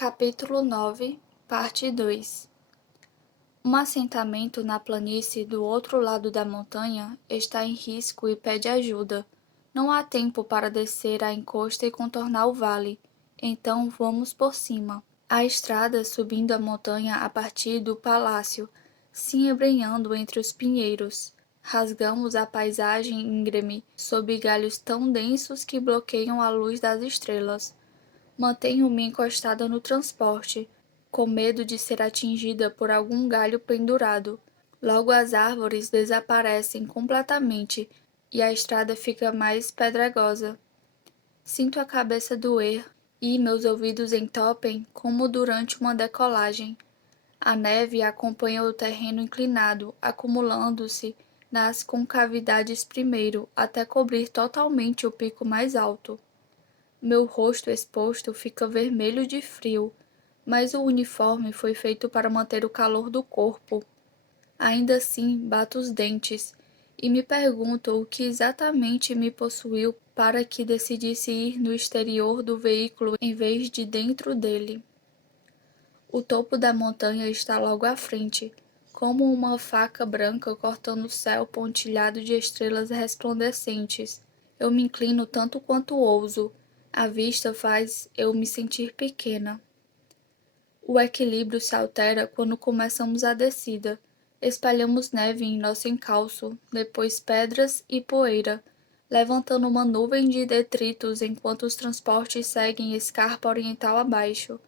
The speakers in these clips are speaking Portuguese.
Capítulo 9, Parte 2. Um assentamento na planície do outro lado da montanha está em risco e pede ajuda. Não há tempo para descer a encosta e contornar o vale, então vamos por cima. A estrada subindo a montanha a partir do palácio, se embrenhando entre os pinheiros. Rasgamos a paisagem íngreme, sob galhos tão densos que bloqueiam a luz das estrelas. Mantenho-me encostada no transporte, com medo de ser atingida por algum galho pendurado. Logo as árvores desaparecem completamente e a estrada fica mais pedregosa. Sinto a cabeça doer e meus ouvidos entopem como durante uma decolagem. A neve acompanha o terreno inclinado, acumulando-se nas concavidades primeiro, até cobrir totalmente o pico mais alto. Meu rosto exposto fica vermelho de frio, mas o uniforme foi feito para manter o calor do corpo. Ainda assim, bato os dentes e me pergunto o que exatamente me possuiu para que decidisse ir no exterior do veículo em vez de dentro dele. O topo da montanha está logo à frente, como uma faca branca cortando o céu pontilhado de estrelas resplandecentes. Eu me inclino tanto quanto ouso. A vista faz eu me sentir pequena. O equilíbrio se altera quando começamos a descida. Espalhamos neve em nosso encalço, depois pedras e poeira, levantando uma nuvem de detritos enquanto os transportes seguem escarpa oriental abaixo.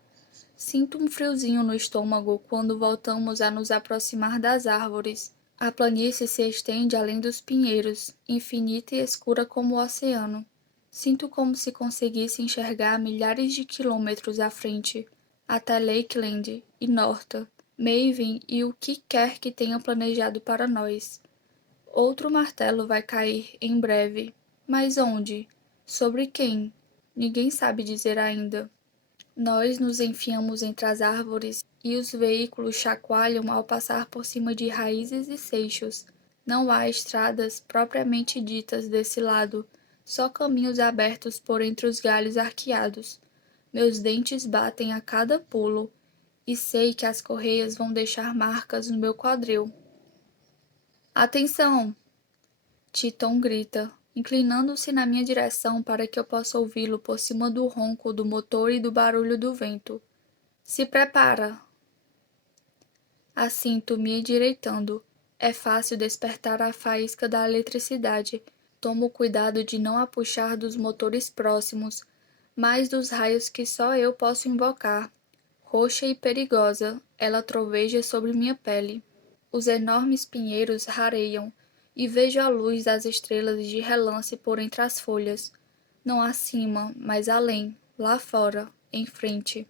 Sinto um friozinho no estômago quando voltamos a nos aproximar das árvores. A planície se estende além dos pinheiros, infinita e escura como o oceano. Sinto como se conseguisse enxergar milhares de quilômetros à frente, até Lakeland e Norta, Maven e o que quer que tenham planejado para nós. Outro martelo vai cair em breve. Mas onde? Sobre quem? Ninguém sabe dizer ainda. Nós nos enfiamos entre as árvores e os veículos chacoalham ao passar por cima de raízes e seixos. Não há estradas propriamente ditas desse lado, só caminhos abertos por entre os galhos arqueados. Meus dentes batem a cada pulo, e sei que as correias vão deixar marcas no meu quadril. Atenção! Titon grita, inclinando-se na minha direção para que eu possa ouvi-lo por cima do ronco do motor e do barulho do vento. Se prepara! Assinto me endireitando. É fácil despertar a faísca da eletricidade. Tomo cuidado de não a puxar dos motores próximos, mas dos raios que só eu posso invocar. Roxa e perigosa, ela troveja sobre minha pele. Os enormes pinheiros rareiam, e vejo a luz das estrelas de relance por entre as folhas. Não acima, mas além, lá fora, em frente.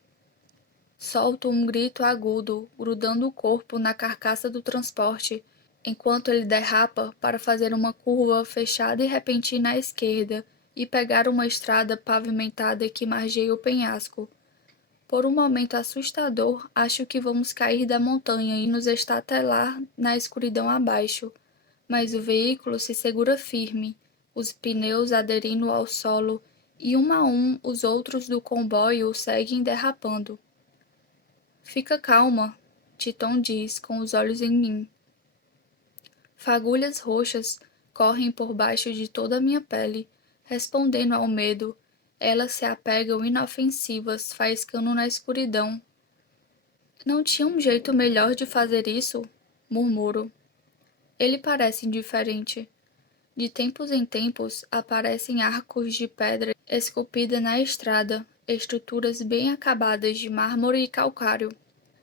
Solto um grito agudo, grudando o corpo na carcaça do transporte, enquanto ele derrapa para fazer uma curva fechada e repentina à esquerda e pegar uma estrada pavimentada que margeia o penhasco. Por um momento assustador, acho que vamos cair da montanha e nos estatelar na escuridão abaixo, mas o veículo se segura firme, os pneus aderindo ao solo, e um a um os outros do comboio seguem derrapando. Fica calma, Titon diz, com os olhos em mim. Fagulhas roxas correm por baixo de toda a minha pele, respondendo ao medo. Elas se apegam inofensivas, faiscando na escuridão. Não tinha um jeito melhor de fazer isso? Murmuro. Ele parece indiferente. De tempos em tempos aparecem arcos de pedra esculpida na estrada, estruturas bem acabadas de mármore e calcário.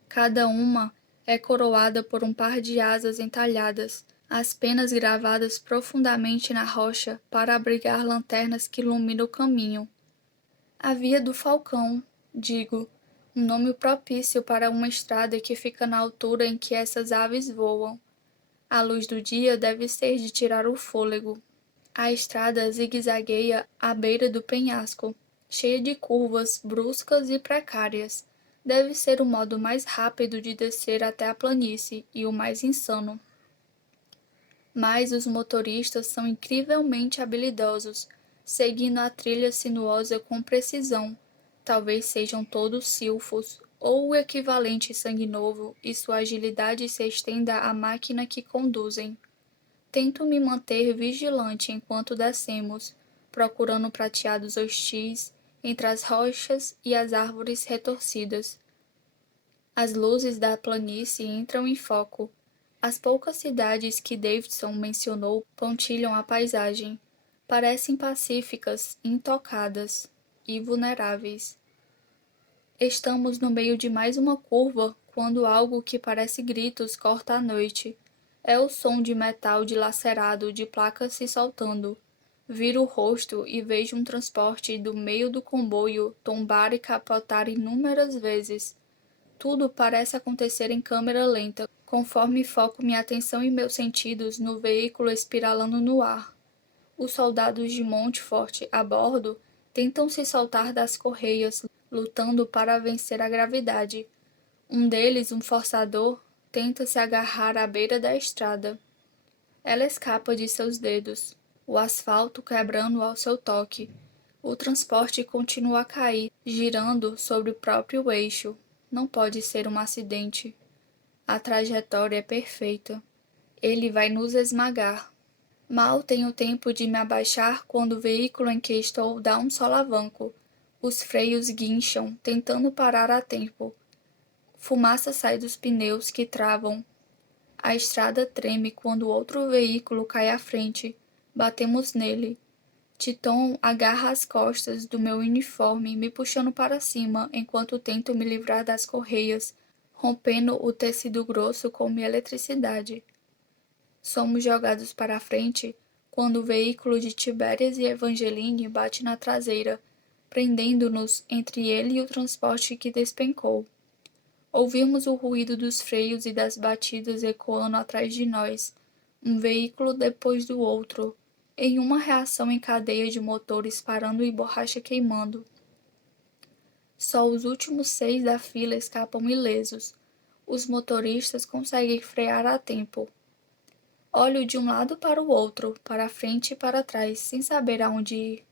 Cada uma é coroada por um par de asas entalhadas, as penas gravadas profundamente na rocha para abrigar lanternas que iluminam o caminho. A Via do Falcão, digo, um nome propício para uma estrada que fica na altura em que essas aves voam. A luz do dia deve ser de tirar o fôlego. A estrada zigue-zagueia à beira do penhasco, cheia de curvas bruscas e precárias. Deve ser o modo mais rápido de descer até a planície e o mais insano. Mas os motoristas são incrivelmente habilidosos, seguindo a trilha sinuosa com precisão, Talvez sejam todos silfos, ou o equivalente sangue novo, e sua agilidade se estenda à máquina que conduzem. Tento me manter vigilante enquanto descemos, procurando prateados hostis entre as rochas e as árvores retorcidas. As luzes da planície entram em foco. As poucas cidades que Davidson mencionou pontilham a paisagem. Parecem pacíficas, intocadas e vulneráveis. Estamos no meio de mais uma curva quando algo que parece gritos corta a noite. É o som de metal dilacerado de placas se soltando. Viro o rosto e vejo um transporte do meio do comboio tombar e capotar inúmeras vezes. Tudo parece acontecer em câmera lenta, conforme foco minha atenção e meus sentidos no veículo espiralando no ar. Os soldados de Montfort a bordo tentam se soltar das correias, lutando para vencer a gravidade. Um deles, um forçador, tenta se agarrar à beira da estrada. Ela escapa de seus dedos, o asfalto quebrando ao seu toque. O transporte continua a cair, girando sobre o próprio eixo. Não pode ser um acidente. A trajetória é perfeita. Ele vai nos esmagar. Mal tenho tempo de me abaixar quando o veículo em que estou dá um solavanco. Os freios guincham, tentando parar a tempo. Fumaça sai dos pneus que travam. A estrada treme quando outro veículo cai à frente. Batemos nele. Titon agarra as costas do meu uniforme, me puxando para cima enquanto tento me livrar das correias, rompendo o tecido grosso com minha eletricidade. Somos jogados para a frente quando o veículo de Tibérias e Evangeline bate na traseira, prendendo-nos entre ele e o transporte que despencou. Ouvimos o ruído dos freios e das batidas ecoando atrás de nós, um veículo depois do outro, em uma reação em cadeia de motores parando e borracha queimando. Só os últimos 6 da fila escapam ilesos. Os motoristas conseguem frear a tempo. Olho de um lado para o outro, para frente e para trás, sem saber aonde ir.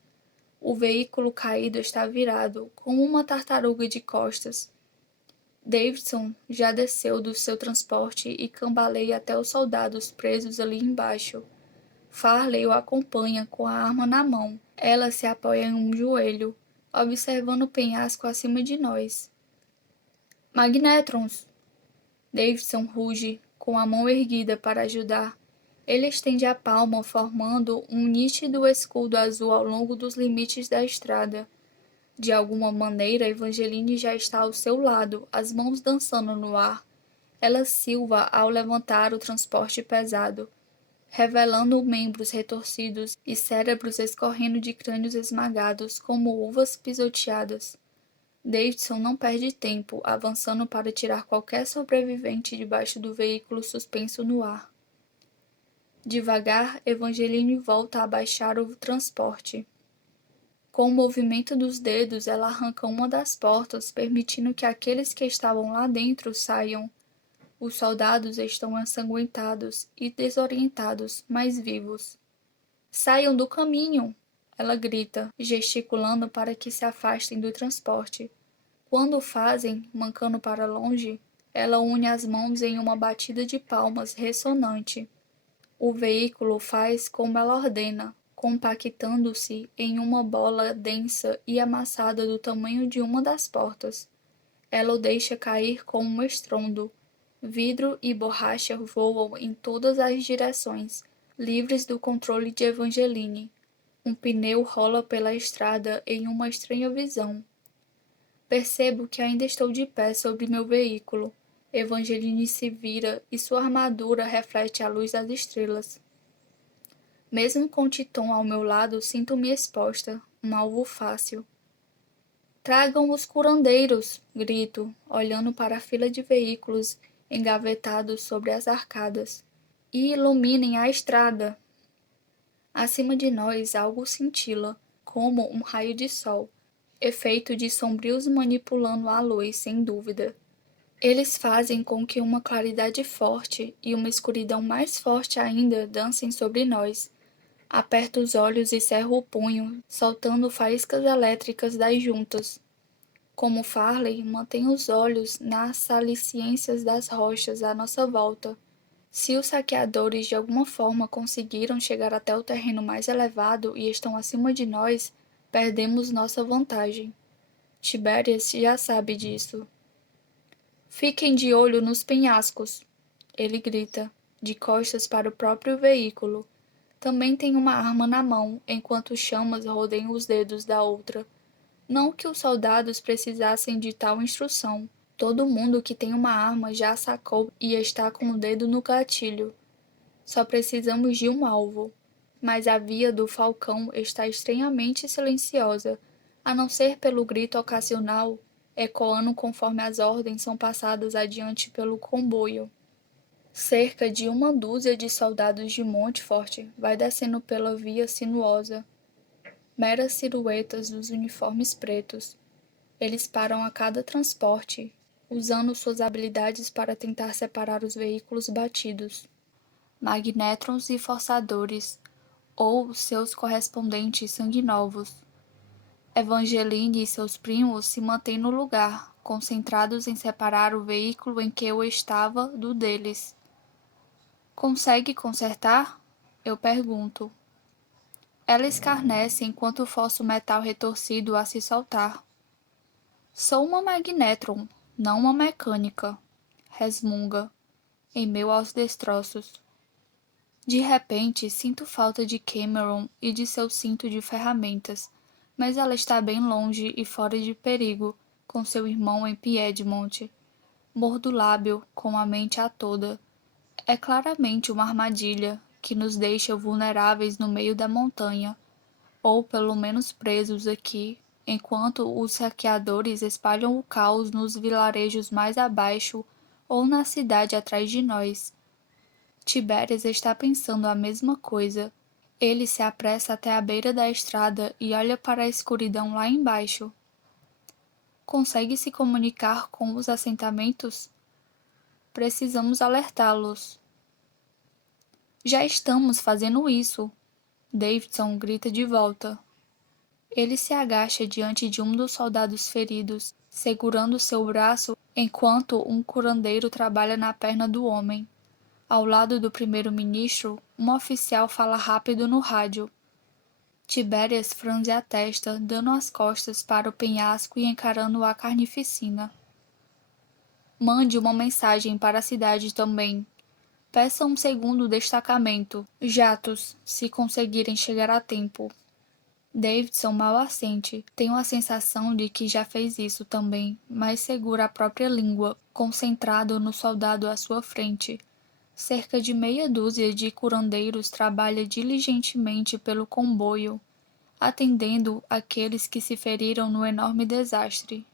O veículo caído está virado, como uma tartaruga de costas. Davidson já desceu do seu transporte e cambaleia até os soldados presos ali embaixo. Farley o acompanha com a arma na mão. Ela se apoia em um joelho, observando o penhasco acima de nós. Magnétrons! Davidson ruge, com a mão erguida para ajudar. Ele estende a palma, formando um nítido escudo azul ao longo dos limites da estrada. De alguma maneira, Evangeline já está ao seu lado, as mãos dançando no ar. Ela silva ao levantar o transporte pesado, revelando membros retorcidos e cérebros escorrendo de crânios esmagados como uvas pisoteadas. Davidson não perde tempo, avançando para tirar qualquer sobrevivente debaixo do veículo suspenso no ar. Devagar, Evangeline volta a baixar o transporte. Com o movimento dos dedos, ela arranca uma das portas, permitindo que aqueles que estavam lá dentro saiam. Os soldados estão ensanguentados e desorientados, mas vivos. Saiam do caminho! Ela grita, gesticulando para que se afastem do transporte. Quando o fazem, mancando para longe, ela une as mãos em uma batida de palmas ressonante. O veículo faz como ela ordena, compactando-se em uma bola densa e amassada do tamanho de uma das portas. Ela o deixa cair com um estrondo. Vidro e borracha voam em todas as direções, livres do controle de Evangeline. Um pneu rola pela estrada em uma estranha visão. Percebo que ainda estou de pé sobre meu veículo. Evangeline se vira e sua armadura reflete a luz das estrelas. Mesmo com Titon ao meu lado, sinto-me exposta, um alvo fácil. Tragam os curandeiros! Grito, olhando para a fila de veículos engavetados sobre as arcadas. E iluminem a estrada! Acima de nós algo cintila, como um raio de sol, efeito de sombrios manipulando a luz, sem dúvida. Eles fazem com que uma claridade forte e uma escuridão mais forte ainda dancem sobre nós. Aperto os olhos e cerro o punho, soltando faíscas elétricas das juntas. Como Farley, mantém os olhos nas saliências das rochas à nossa volta. Se os saqueadores de alguma forma conseguiram chegar até o terreno mais elevado e estão acima de nós, perdemos nossa vantagem. Tiberias já sabe disso. Fiquem de olho nos penhascos, ele grita, de costas para o próprio veículo. Também tem uma arma na mão, enquanto chamas rodeiam os dedos da outra. Não que os soldados precisassem de tal instrução. Todo mundo que tem uma arma já a sacou e está com o dedo no gatilho. Só precisamos de um alvo. Mas a via do falcão está estranhamente silenciosa, a não ser pelo grito ocasional, ecoando conforme as ordens são passadas adiante pelo comboio. Cerca de uma dúzia de soldados de Montfort vai descendo pela via sinuosa, meras silhuetas dos uniformes pretos. Eles param a cada transporte, usando suas habilidades para tentar separar os veículos batidos. Magnétrons e forçadores, ou seus correspondentes sanguinovos. Evangeline e seus primos se mantêm no lugar, concentrados em separar o veículo em que eu estava do deles. Consegue consertar? Eu pergunto. Ela escarnece enquanto força o metal retorcido a se soltar. Sou uma magnetron, não uma mecânica, resmunga, em meio aos destroços. De repente, sinto falta de Cameron e de seu cinto de ferramentas, mas ela está bem longe e fora de perigo, com seu irmão em Piedmont. Mordo o lábio, com a mente a toda. É claramente uma armadilha que nos deixa vulneráveis no meio da montanha, ou pelo menos presos aqui, enquanto os saqueadores espalham o caos nos vilarejos mais abaixo ou na cidade atrás de nós. Tiberias está pensando a mesma coisa. Ele se apressa até a beira da estrada e olha para a escuridão lá embaixo. Consegue se comunicar com os assentamentos? Precisamos alertá-los. Já estamos fazendo isso, Davidson grita de volta. Ele se agacha diante de um dos soldados feridos, segurando seu braço enquanto um curandeiro trabalha na perna do homem. Ao lado do primeiro-ministro, um oficial fala rápido no rádio. Tiberias franze a testa, dando as costas para o penhasco e encarando a carnificina. Mande uma mensagem para a cidade também. Peça um segundo destacamento, jatos, se conseguirem chegar a tempo. Davidson mal assente. Tenho a sensação de que já fez isso também, mas segura a própria língua, concentrado no soldado à sua frente. Cerca de meia dúzia de curandeiros trabalha diligentemente pelo comboio, atendendo aqueles que se feriram no enorme desastre.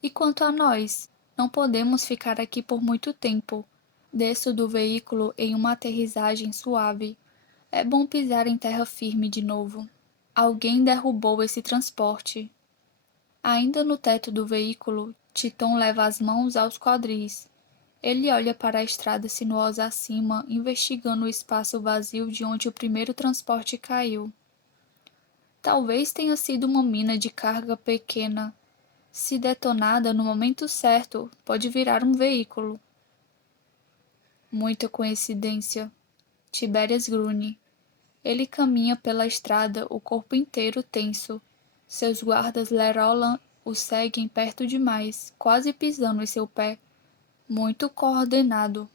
E quanto a nós, não podemos ficar aqui por muito tempo. Desço do veículo em uma aterrissagem suave. É bom pisar em terra firme de novo. Alguém derrubou esse transporte. Ainda no teto do veículo, Titon leva as mãos aos quadris. Ele olha para a estrada sinuosa acima, investigando o espaço vazio de onde o primeiro transporte caiu. Talvez tenha sido uma mina de carga pequena. Se detonada no momento certo, pode virar um veículo. Muita coincidência. Tiberias grunhe. Ele caminha pela estrada, o corpo inteiro tenso. Seus guardas Lerolan o seguem perto demais, quase pisando em seu pé. Muito coordenado.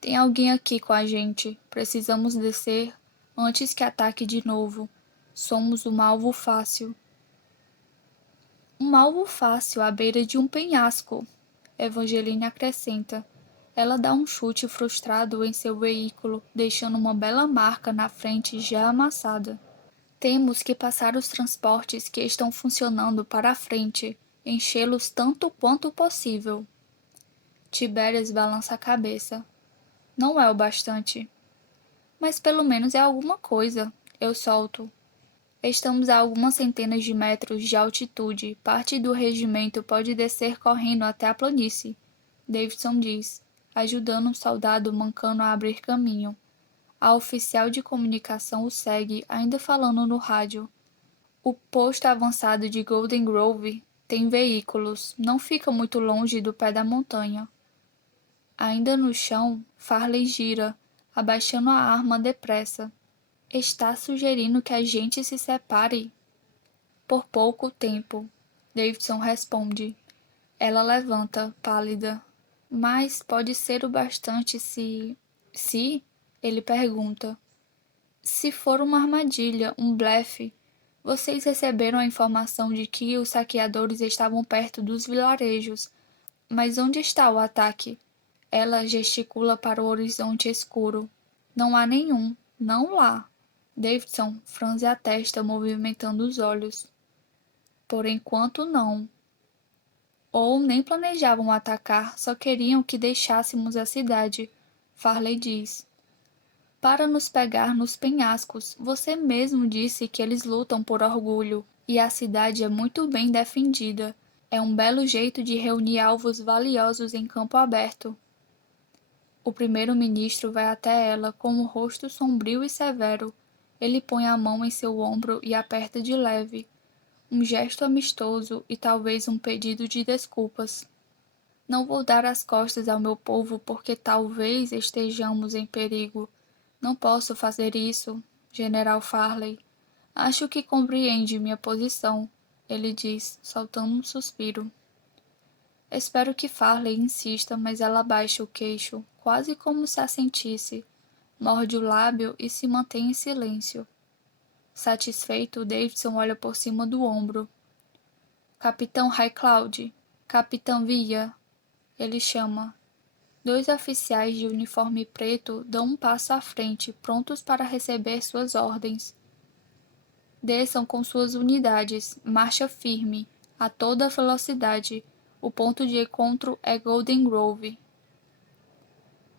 Tem alguém aqui com a gente. Precisamos descer antes que ataque de novo. Somos um alvo fácil. Um alvo fácil à beira de um penhasco, Evangeline acrescenta. Ela dá um chute frustrado em seu veículo, deixando uma bela marca na frente já amassada. Temos que passar os transportes que estão funcionando para a frente, enchê-los tanto quanto possível. Tiberias balança a cabeça. Não é o bastante. Mas pelo menos é alguma coisa. Eu solto. Estamos a algumas centenas de metros de altitude. Parte do regimento pode descer correndo até a planície, Davidson diz, ajudando um soldado mancando a abrir caminho. A oficial de comunicação o segue, ainda falando no rádio. O posto avançado de Golden Grove Tem veículos, não fica muito longe do pé da montanha. Ainda no chão, Farley gira, abaixando a arma depressa. Está sugerindo que a gente se separe? Por pouco tempo, Davidson responde. Ela levanta, pálida. Mas pode ser o bastante se... Se? Ele pergunta. Se for uma armadilha, um blefe, vocês receberam a informação de que os saqueadores estavam perto dos vilarejos. Mas onde está o ataque? Ela gesticula para o horizonte escuro. Não há nenhum. Não lá. Davidson franze a testa, movimentando os olhos. Por enquanto, não. Ou nem planejavam atacar, só queriam que deixássemos a cidade, Farley diz. Para nos pegar nos penhascos, você mesmo disse que eles lutam por orgulho, e a cidade é muito bem defendida. É um belo jeito de reunir alvos valiosos em campo aberto. O primeiro-ministro vai até ela com o rosto sombrio e severo. Ele põe a mão em seu ombro e aperta de leve. Um gesto amistoso e talvez um pedido de desculpas. Não vou dar as costas ao meu povo porque talvez estejamos em perigo. Não posso fazer isso, General Farley. Acho que compreende minha posição, ele diz, soltando um suspiro. Espero que Farley insista, mas ela baixa o queixo, quase como se assentisse. Morde o lábio e se mantém em silêncio. Satisfeito, Davidson olha por cima do ombro. Capitão Highcloud, Capitão Villa, ele chama. 2 oficiais de uniforme preto dão um passo à frente, prontos para receber suas ordens. Desçam com suas unidades, marcha firme, a toda velocidade. O ponto de encontro é Golden Grove.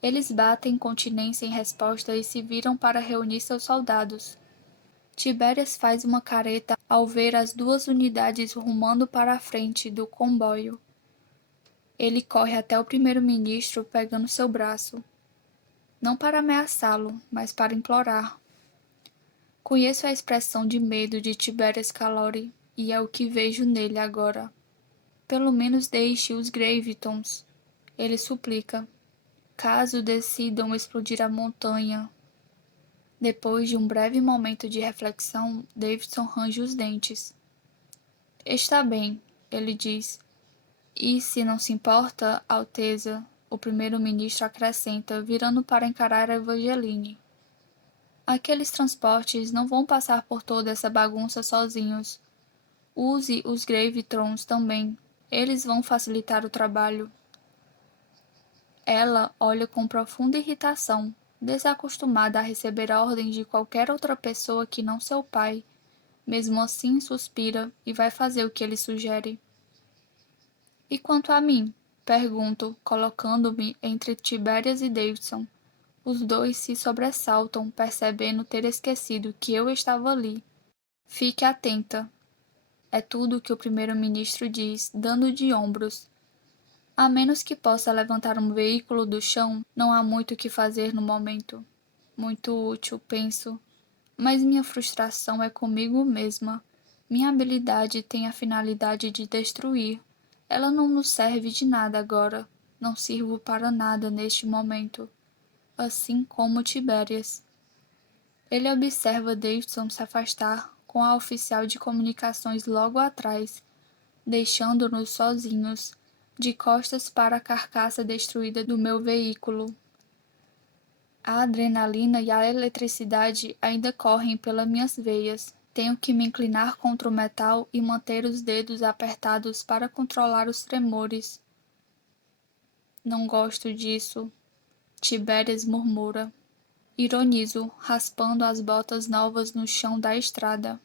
Eles batem continência em resposta e se viram para reunir seus soldados. Tiberias faz uma careta ao ver as 2 unidades rumando para a frente do comboio. Ele corre até o primeiro-ministro pegando seu braço. Não para ameaçá-lo, mas para implorar. Conheço a expressão de medo de Tiberias Calori, e é o que vejo nele agora. Pelo menos deixe os Gravitons, ele suplica. Caso decidam explodir a montanha. Depois de um breve momento de reflexão, Davidson range os dentes. Está bem, ele diz. E se não se importa, Alteza, o primeiro-ministro acrescenta, virando para encarar Evangeline. Aqueles transportes não vão passar por toda essa bagunça sozinhos. Use os Gravitrons também. Eles vão facilitar o trabalho. Ela olha com profunda irritação, desacostumada a receber ordens de qualquer outra pessoa que não seu pai. Mesmo assim, suspira e vai fazer o que ele sugere. E quanto a mim? Pergunto, colocando-me entre Tiberias e Davidson. Os 2 se sobressaltam, percebendo ter esquecido que eu estava ali. Fique atenta. É tudo o que o primeiro-ministro diz, dando de ombros. A menos que possa levantar um veículo do chão, não há muito o que fazer no momento. Muito útil, penso. Mas minha frustração é comigo mesma. Minha habilidade tem a finalidade de destruir. Ela não nos serve de nada agora. Não sirvo para nada neste momento. Assim como Tiberias. Ele observa Davidson se afastar, com a oficial de comunicações logo atrás, deixando-nos sozinhos, de costas para a carcaça destruída do meu veículo. A adrenalina e a eletricidade ainda correm pelas minhas veias. Tenho que me inclinar contra o metal e manter os dedos apertados para controlar os tremores. Não gosto disso, Tiberias murmura. Ironizo, raspando as botas novas no chão da estrada.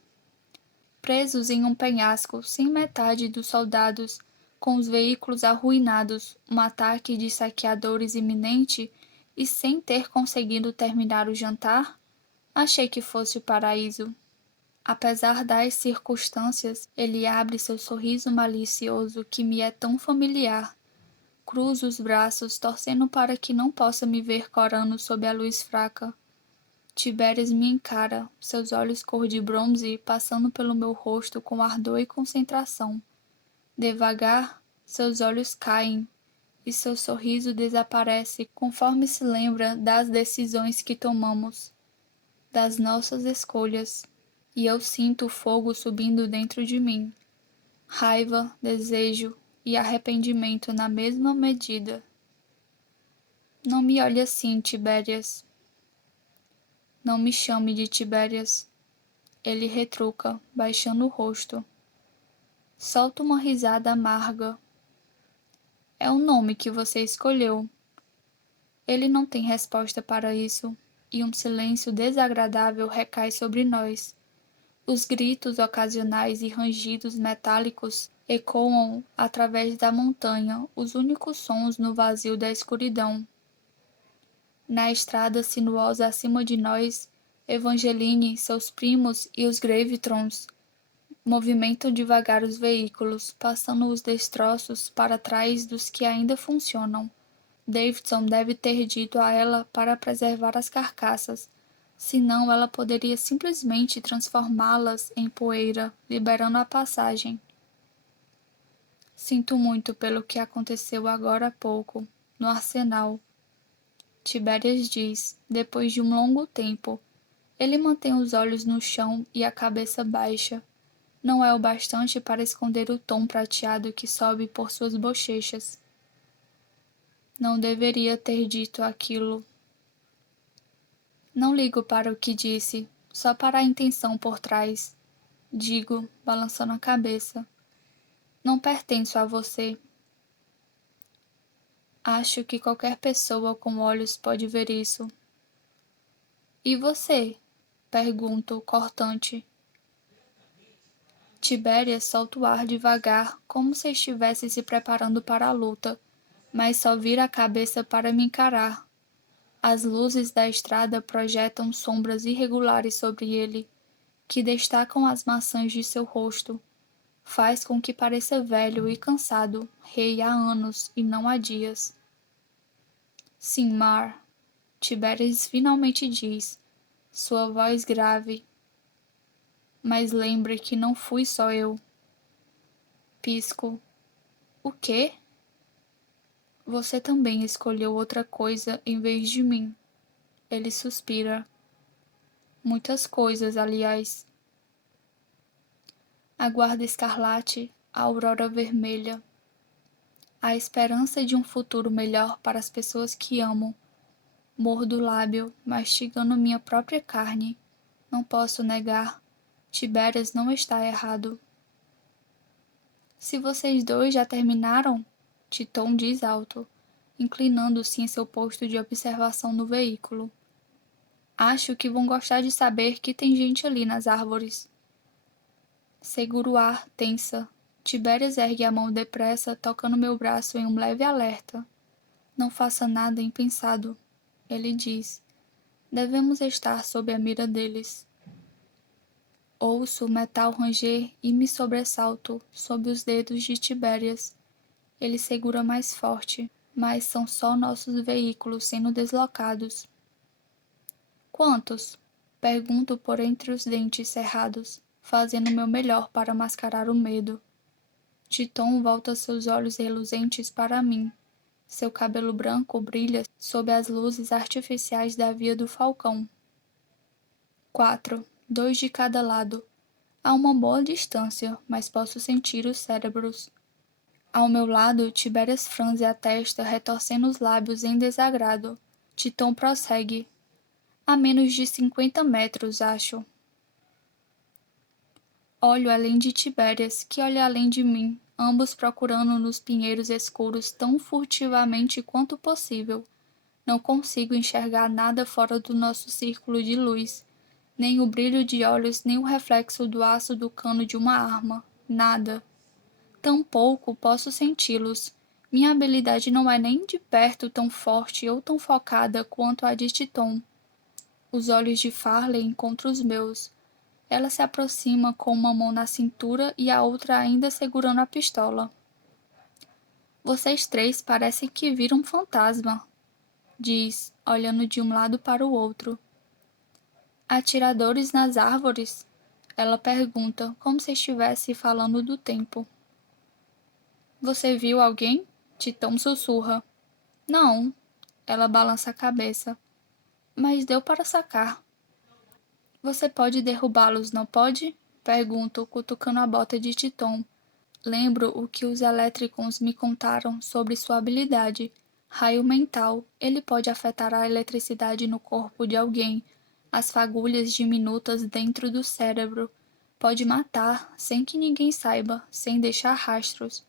Presos em um penhasco, sem metade dos soldados, com os veículos arruinados, um ataque de saqueadores iminente e sem ter conseguido terminar o jantar? Achei que fosse o paraíso. Apesar das circunstâncias, ele abre seu sorriso malicioso que me é tão familiar. Cruzo os braços, torcendo para que não possa me ver corando sob a luz fraca. Tiberias me encara, seus olhos cor de bronze passando pelo meu rosto com ardor e concentração. Devagar, seus olhos caem e seu sorriso desaparece conforme se lembra das decisões que tomamos, das nossas escolhas, e eu sinto o fogo subindo dentro de mim, raiva, desejo e arrependimento na mesma medida. Não me olhe assim, Tibérias. Não me chame de Tibérias. Ele retruca, baixando o rosto. Solta uma risada amarga. É o nome que você escolheu. Ele não tem resposta para isso, e um silêncio desagradável recai sobre nós. Os gritos ocasionais e rangidos metálicos ecoam através da montanha, os únicos sons no vazio da escuridão. Na estrada sinuosa acima de nós, Evangeline, seus primos e os Gravetrons movimentam devagar os veículos, passando os destroços para trás dos que ainda funcionam. Davidson deve ter dito a ela para preservar as carcaças, senão ela poderia simplesmente transformá-las em poeira, liberando a passagem. Sinto muito pelo que aconteceu agora há pouco, no arsenal. Tibérias diz, depois de um longo tempo. Ele mantém os olhos no chão e a cabeça baixa. Não é o bastante para esconder o tom prateado que sobe por suas bochechas. Não deveria ter dito aquilo. Não ligo para o que disse, só para a intenção por trás. Digo, balançando a cabeça. Não pertenço a você. Acho que qualquer pessoa com olhos pode ver isso. E você? Pergunto, cortante. Tibéria solta o ar devagar, como se estivesse se preparando para a luta, mas só vira a cabeça para me encarar. As luzes da estrada projetam sombras irregulares sobre ele, que destacam as maçãs de seu rosto. Faz com que pareça velho e cansado, rei há anos e não há dias. Sim, Mar, Tibérias finalmente diz, sua voz grave. Mas lembre que não fui só eu. Pisco. O quê? Você também escolheu outra coisa em vez de mim. Ele suspira. Muitas coisas, aliás. A guarda escarlate, a aurora vermelha. A esperança de um futuro melhor para as pessoas que amo. Mordo o lábio, mastigando minha própria carne. Não posso negar. Tibérias não está errado. Se vocês dois já terminaram, Titon diz alto, inclinando-se em seu posto de observação no veículo. Acho que vão gostar de saber que tem gente ali nas árvores. Seguro o ar, tensa. Tibérias ergue a mão depressa, tocando meu braço em um leve alerta. Não faça nada impensado, ele diz. Devemos estar sob a mira deles. Ouço o metal ranger e me sobressalto sob os dedos de Tibérias. Ele segura mais forte, mas são só nossos veículos sendo deslocados. Quantos? Pergunto por entre os dentes cerrados, fazendo meu melhor para mascarar o medo. Titon volta seus olhos reluzentes para mim. Seu cabelo branco brilha sob as luzes artificiais da via do Falcão. 4, 2 de cada lado. A uma boa distância, mas posso sentir os cérebros. Ao meu lado, Tibérias franze a testa, retorcendo os lábios em desagrado. Titon prossegue. A menos de 50 metros, acho. Olho além de Tibérias, que olha além de mim, ambos procurando nos pinheiros escuros tão furtivamente quanto possível. Não consigo enxergar nada fora do nosso círculo de luz, nem o brilho de olhos, nem o reflexo do aço do cano de uma arma. Nada. Tampouco posso senti-los. Minha habilidade não é nem de perto tão forte ou tão focada quanto a de Titon. Os olhos de Farley encontram os meus. Ela se aproxima com uma mão na cintura e a outra ainda segurando a pistola. Vocês três parecem que viram um fantasma, diz, olhando de um lado para o outro. Atiradores nas árvores? Ela pergunta, como se estivesse falando do tempo. Você viu alguém? Titão sussurra. Não. Ela balança a cabeça. Mas deu para sacar. Você pode derrubá-los, não pode? Pergunto, cutucando a bota de Titon. Lembro o que os elétricos me contaram sobre sua habilidade. Raio mental. Ele pode afetar a eletricidade no corpo de alguém. As fagulhas diminutas dentro do cérebro. Pode matar, sem que ninguém saiba, sem deixar rastros.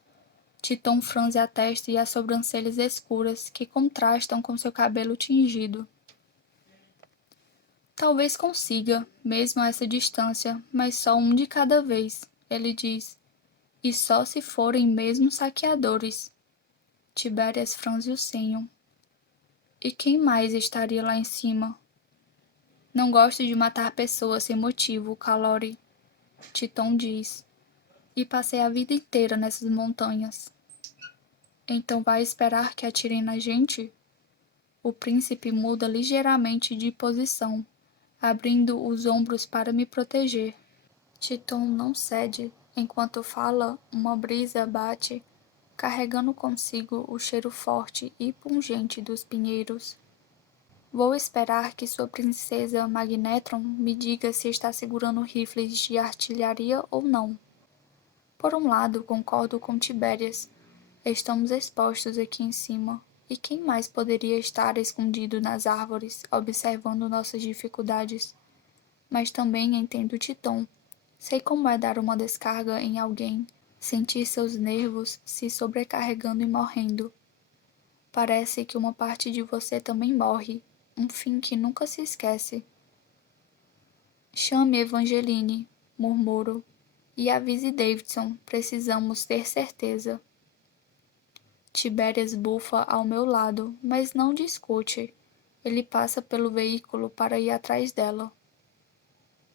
Titon franze a testa e as sobrancelhas escuras, que contrastam com seu cabelo tingido. Talvez consiga, mesmo a essa distância, mas só um de cada vez, ele diz. E só se forem mesmo saqueadores. Tibérias franze o senho. E quem mais estaria lá em cima? Não gosto de matar pessoas sem motivo, Calori. Titon diz. E passei a vida inteira nessas montanhas. Então vai esperar que atirem na gente? O príncipe muda ligeiramente de posição, abrindo os ombros para me proteger. Titon não cede. Enquanto fala, uma brisa bate, carregando consigo o cheiro forte e pungente dos pinheiros. Vou esperar que sua princesa Magnetron me diga se está segurando rifles de artilharia ou não. Por um lado, concordo com Tibérias. Estamos expostos aqui em cima. E quem mais poderia estar escondido nas árvores, observando nossas dificuldades? Mas também entendo Titon. Sei como é dar uma descarga em alguém, sentir seus nervos se sobrecarregando e morrendo. Parece que uma parte de você também morre, um fim que nunca se esquece. Chame Evangeline, murmuro, e avise Davidson, precisamos ter certeza. Tibérias bufa ao meu lado, mas não discute. Ele passa pelo veículo para ir atrás dela.